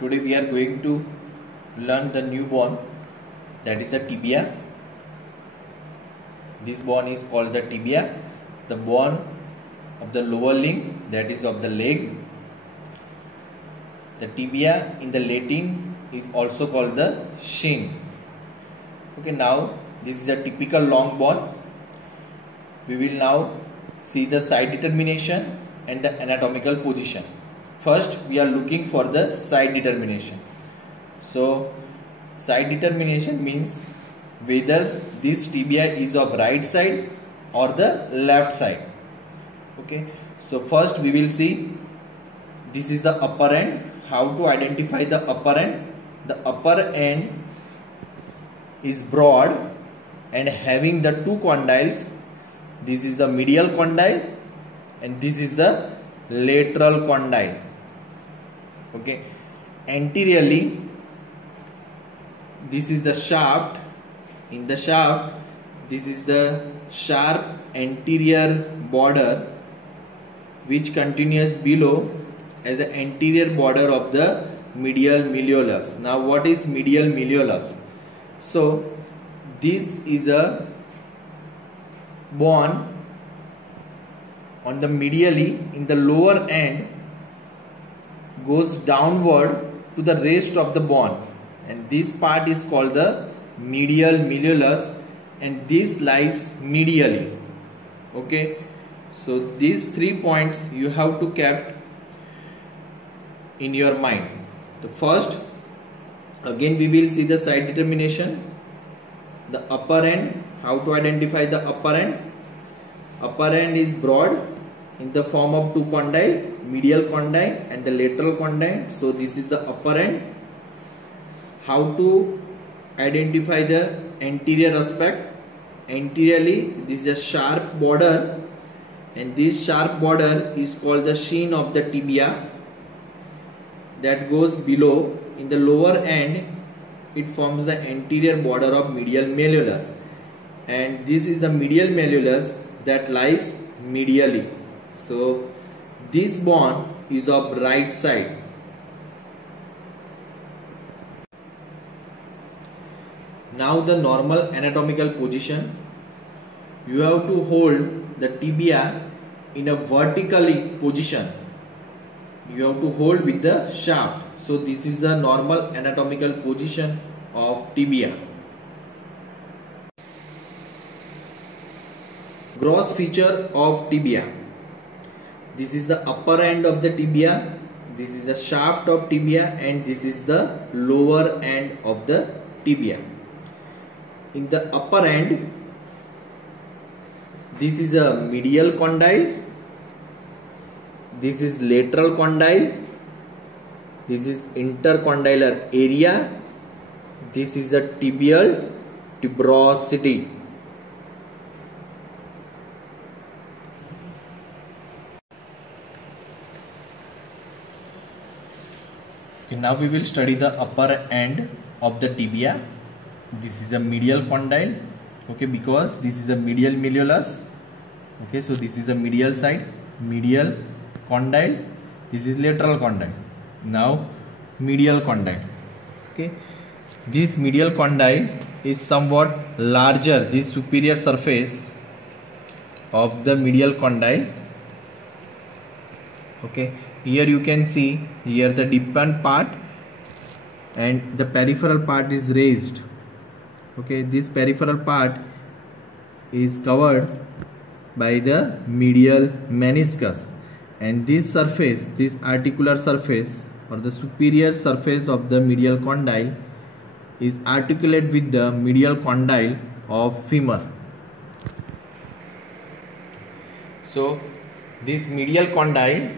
Today we are going to learn the new bone, that is the tibia. This bone is called the tibia, the bone of the lower limb, that is of the leg. The tibia in the Latin is also called the shin. Okay, now this is a typical long bone. We will now see the side determination and the anatomical position. First, we are looking for the side determination. So, side determination means whether this tibia is of right side or the left side. Okay, so first we will see this is the upper end. How to identify the upper end? The upper end is broad and having the two condyles. This is the medial condyle and this is the lateral condyle. Okay, anteriorly this is the shaft. In the shaft, this is the sharp anterior border which continues below as the anterior border of the medial malleolus. Now what is medial malleolus? So this is a bone on the medially in the lower end goes downward to the rest of the bone, and this part is called the medial malleolus, and this lies medially. Okay, so these 3 points you have to keep in your mind. The first, again we will see the side determination. The upper end, how to identify the upper end? Upper end is broad in the form of two condyle, medial condyle and the lateral condyle. So this is the upper end. How to identify the anterior aspect? Anteriorly, this is a sharp border, and this sharp border is called the shin of the tibia that goes below. In the lower end, it forms the anterior border of medial malleolus, and this is the medial malleolus that lies medially. So this bone is of right side. Now the normal anatomical position. You have to hold the tibia in a vertically position. You have to hold with the shaft. So this is the normal anatomical position of tibia. Gross feature of tibia. This is the upper end of the tibia, this is the shaft of tibia, and this is the lower end of the tibia. In the upper end, this is a medial condyle, this is lateral condyle, this is intercondylar area, this is the tibial tuberosity. Okay, now we will study the upper end of the tibia. This is a medial condyle. Okay, because this is a medial malleolus. Okay, so this is the medial side, medial condyle. This is lateral condyle. Now medial condyle. Okay, this medial condyle is somewhat larger, this superior surface of the medial condyle. Okay, here you can see here the deepened part and the peripheral part is raised. Okay, this peripheral part is covered by the medial meniscus, and this surface, this articular surface or the superior surface of the medial condyle is articulate with the medial condyle of femur. So this medial condyle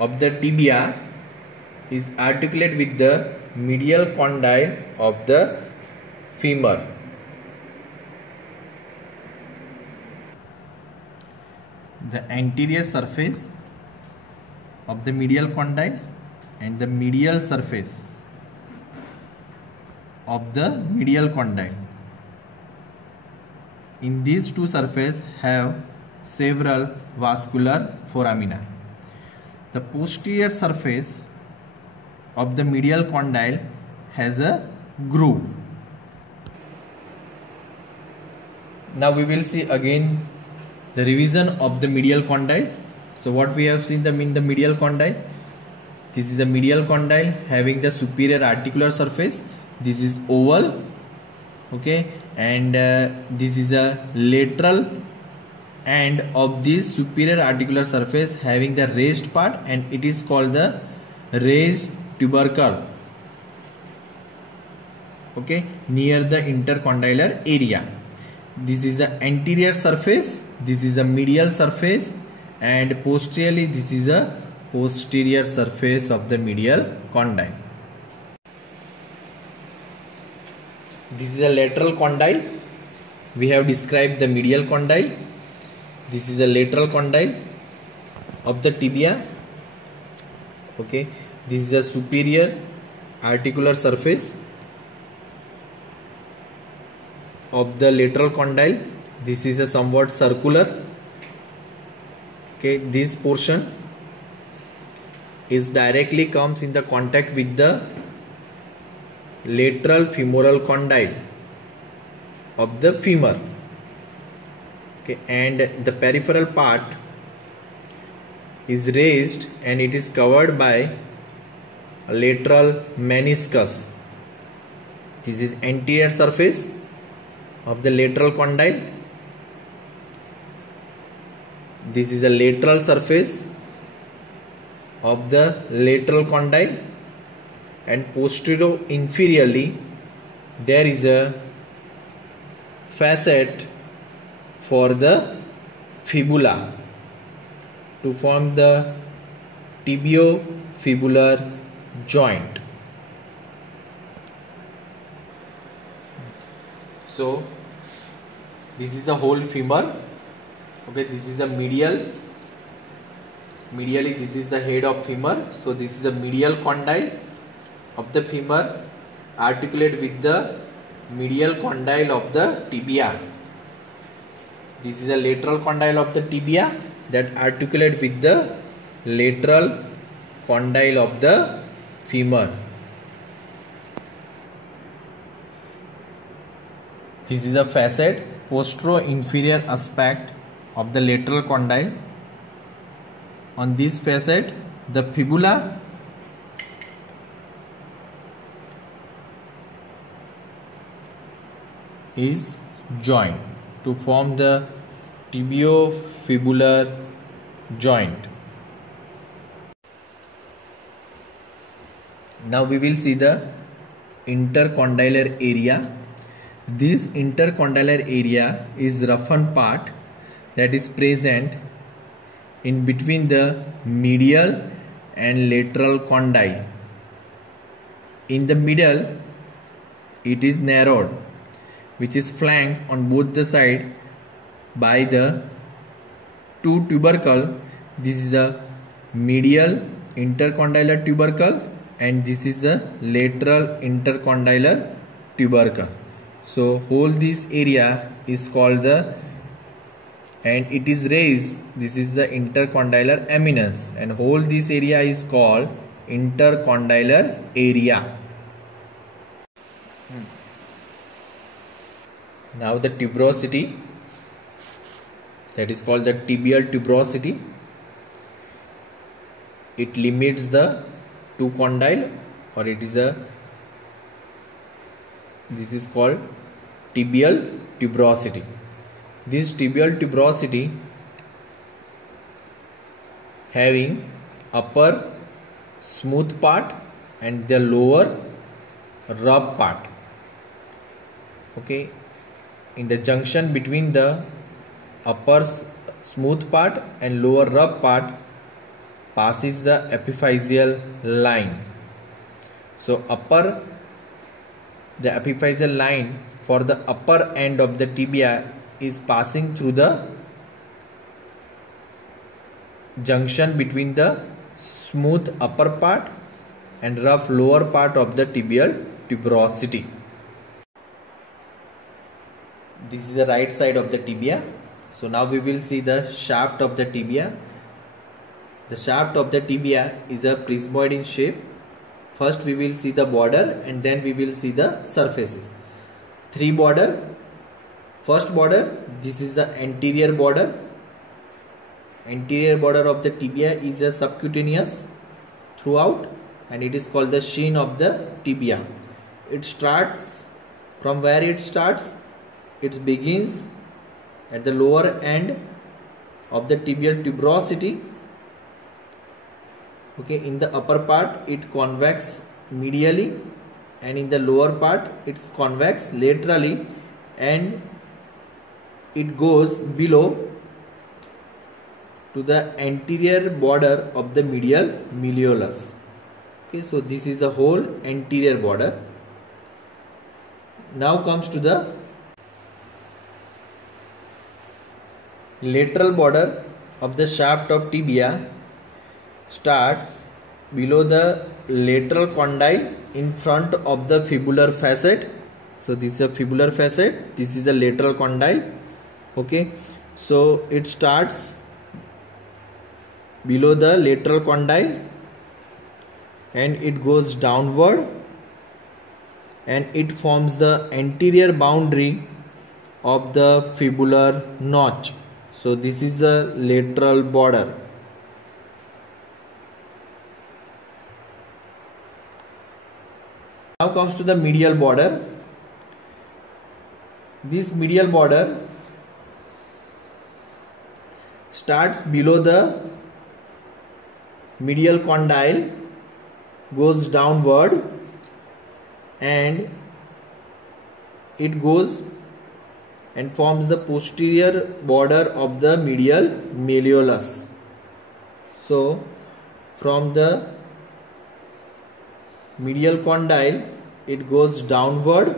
of the tibia is articulate with the medial condyle of the femur. The anterior surface of the medial condyle and the medial surface of the medial condyle. In these two surfaces have several vascular foramina. The posterior surface of the medial condyle has a groove. Now we will see again the revision of the medial condyle. So what we have seen in the medial condyle, this is a medial condyle having the superior articular surface. This is oval, okay, and this is a lateral end of this superior articular surface having the raised part, and it is called the raised tubercle, okay, near the intercondylar area. This is the anterior surface, this is the medial surface, and posteriorly this is the posterior surface of the medial condyle. This is a lateral condyle. We have described the medial condyle. This is a lateral condyle of the tibia, okay. This is the superior articular surface of the lateral condyle. This is a somewhat circular, okay. This portion is directly comes in the contact with the lateral femoral condyle of the femur, okay, and the peripheral part is raised and it is covered by a lateral meniscus. This is anterior surface of the lateral condyle. This is the lateral surface of the lateral condyle, and posterior inferiorly there is a facet for the fibula to form the tibiofibular joint. So this is the whole femur, okay. This is the medially this is the head of femur. So this is the medial condyle of the femur articulate with the medial condyle of the tibia. This is the lateral condyle of the tibia that articulate with the lateral condyle of the femur. This is a facet postero-inferior aspect of the lateral condyle. On this facet, the fibula is joined to form the tibiofibular joint. Now we will see the intercondylar area. This intercondylar area is roughened part that is present in between the medial and lateral condyle. In the middle, it is narrowed, which is flanked on both the sides by the two tubercle. This is the medial intercondylar tubercle and this is the lateral intercondylar tubercle. So whole this area is called the, and it is raised, this is the intercondylar eminence, and whole this area is called intercondylar area. Now the tuberosity, that is called the tibial tuberosity. It limits the two condyle, or it is a, this is called tibial tuberosity. This tibial tuberosity having upper smooth part and the lower rough part, okay. In the junction between the upper smooth part and lower rough part passes the epiphyseal line. So the epiphyseal line for the upper end of the tibia is passing through the junction between the smooth upper part and rough lower part of the tibial tuberosity. This is the right side of the tibia. So now we will see the shaft of the tibia. The shaft of the tibia is a prismoid in shape, First we will see the border and then we will see the surfaces. 3 border. First border, this is the anterior border. Anterior border of the tibia is a subcutaneous throughout and it is called the shin of the tibia. It starts from where it starts. It begins at the lower end of the tibial tuberosity. Okay, in the upper part it convex medially and in the lower part it is convex laterally and it goes below to the anterior border of the medial malleolus. Okay, so this is the whole anterior border. Now comes to the lateral border of the shaft of tibia. Starts below the lateral condyle in front of the fibular facet. So this is the fibular facet, this is the lateral condyle. Okay, so it starts below the lateral condyle and it goes downward and it forms the anterior boundary of the fibular notch. So this is the lateral border. Now comes to the medial border. This medial border starts below the medial condyle, goes downward and it goes and forms the posterior border of the medial malleolus. So from the medial condyle it goes downward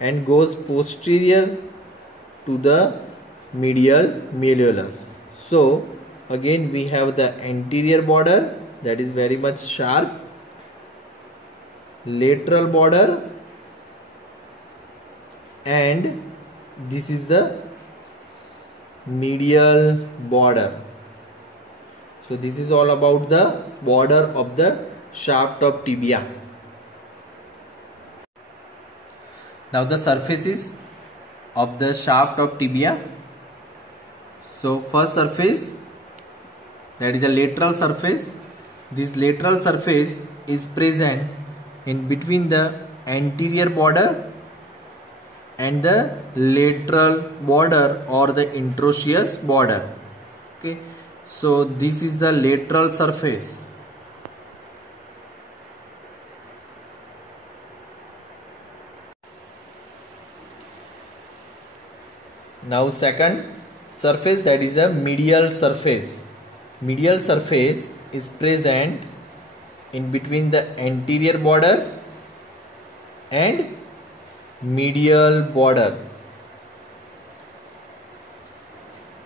and goes posterior to the medial malleolus. So again we have the anterior border that is very much sharp, lateral border, and this is the medial border. So this is all about the border of the shaft of tibia. Now the surfaces of the shaft of tibia. So first surface, that is a lateral surface. This lateral surface is present in between the anterior border and the lateral border or the interosseous border. Okay, so this is the lateral surface. Now second surface, that is a medial surface. Medial surface is present in between the anterior border and medial border.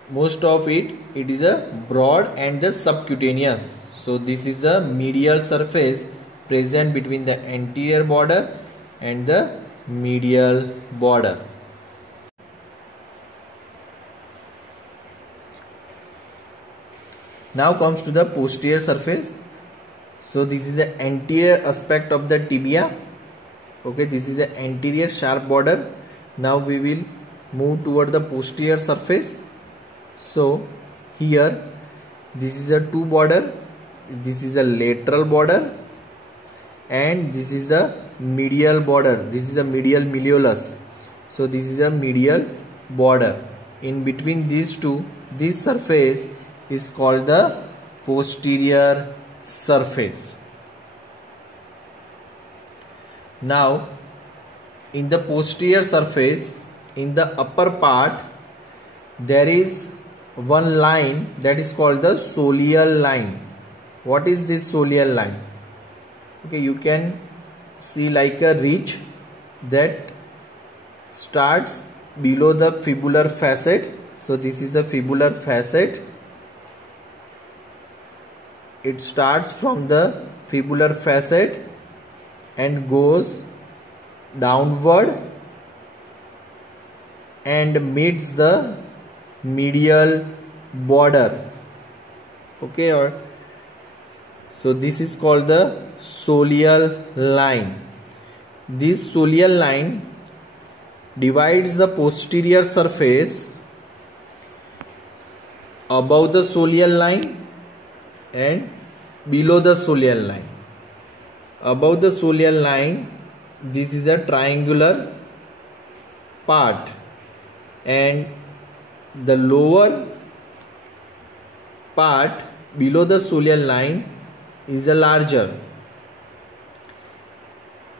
Most of it is a broad and the subcutaneous. So this is the medial surface present between the anterior border and the medial border. Now comes to the posterior surface. So this is the anterior aspect of the tibia. Okay, this is the anterior sharp border. Now we will move toward the posterior surface. So here this is a two border. This is a lateral border and this is the medial border. This is the medial malleolus. So this is a medial border. In between these two, this surface is called the posterior surface. Now in the posterior surface, in the upper part, there is one line that is called the soleal line. What is this soleal line? Okay, you can see like a ridge that starts below the fibular facet. So this is the fibular facet. It starts from the fibular facet and goes downward and meets the medial border. Okay, or So this is called the soleal line. This soleal line divides the posterior surface above the soleal line and below the soleal line. Above the soleal line, this is a triangular part, and the lower part below the soleal line is a larger.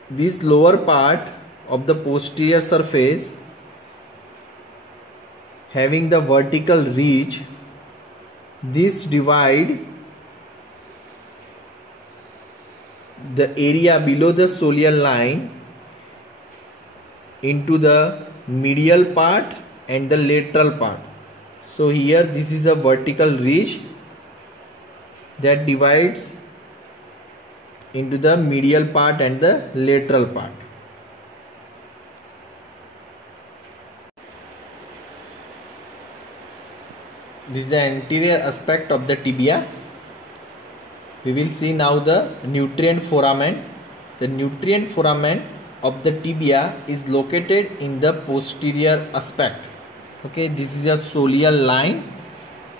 This lower part of the posterior surface having the vertical ridge, this divide the area below the soleal line into the medial part and the lateral part. So here this is a vertical ridge that divides into the medial part and the lateral part. This is the anterior aspect of the tibia. We will see now the nutrient foramen. The nutrient foramen of the tibia is located in the posterior aspect. Okay, this is a soleal line,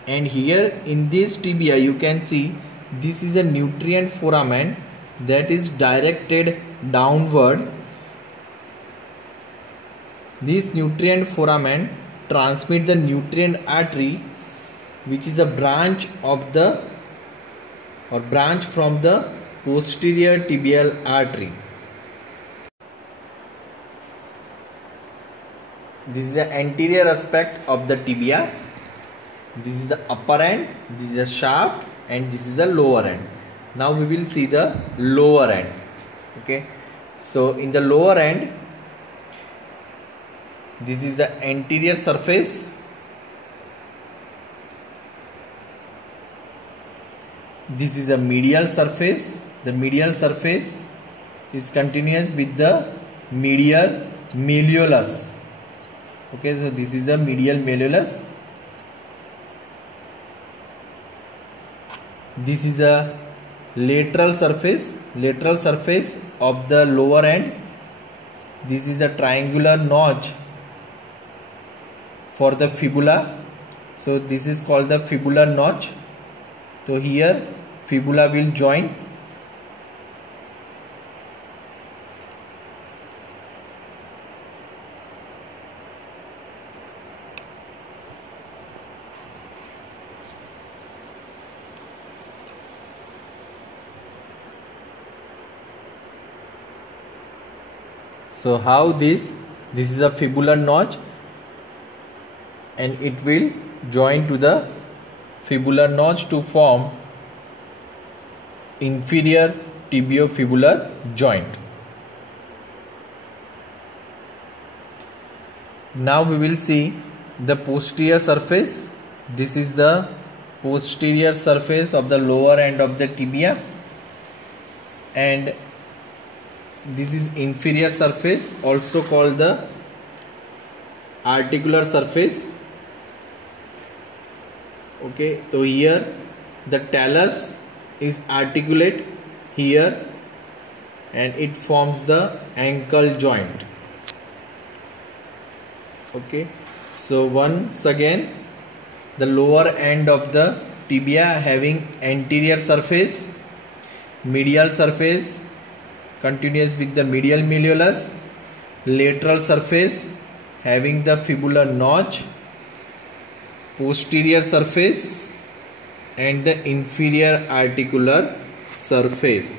and here in this tibia you can see this is a nutrient foramen that is directed downward. This nutrient foramen transmits the nutrient artery, which is a branch of the branch from the posterior tibial artery. This is the anterior aspect of the tibia. This is the upper end, this is the shaft, and this is the lower end. Now we will see the lower end. Okay, so in the lower end, this is the anterior surface. This is a medial surface. The medial surface is continuous with the medial malleolus. Okay, so this is the medial malleolus. This is a lateral surface of the lower end. This is a triangular notch for the fibula. So this is called the fibular notch. So here fibula will join. So how this is a fibular notch, and it will join to the fibular notch to form inferior tibiofibular joint. Now we will see the posterior surface. This is the posterior surface of the lower end of the tibia, and this is inferior surface, also called the articular surface. Okay, so here the talus is articulate here, and it forms the ankle joint. Okay, so once again, the lower end of the tibia having anterior surface, medial surface continuous with the medial malleolus, lateral surface having the fibular notch, posterior surface, and the inferior articular surface.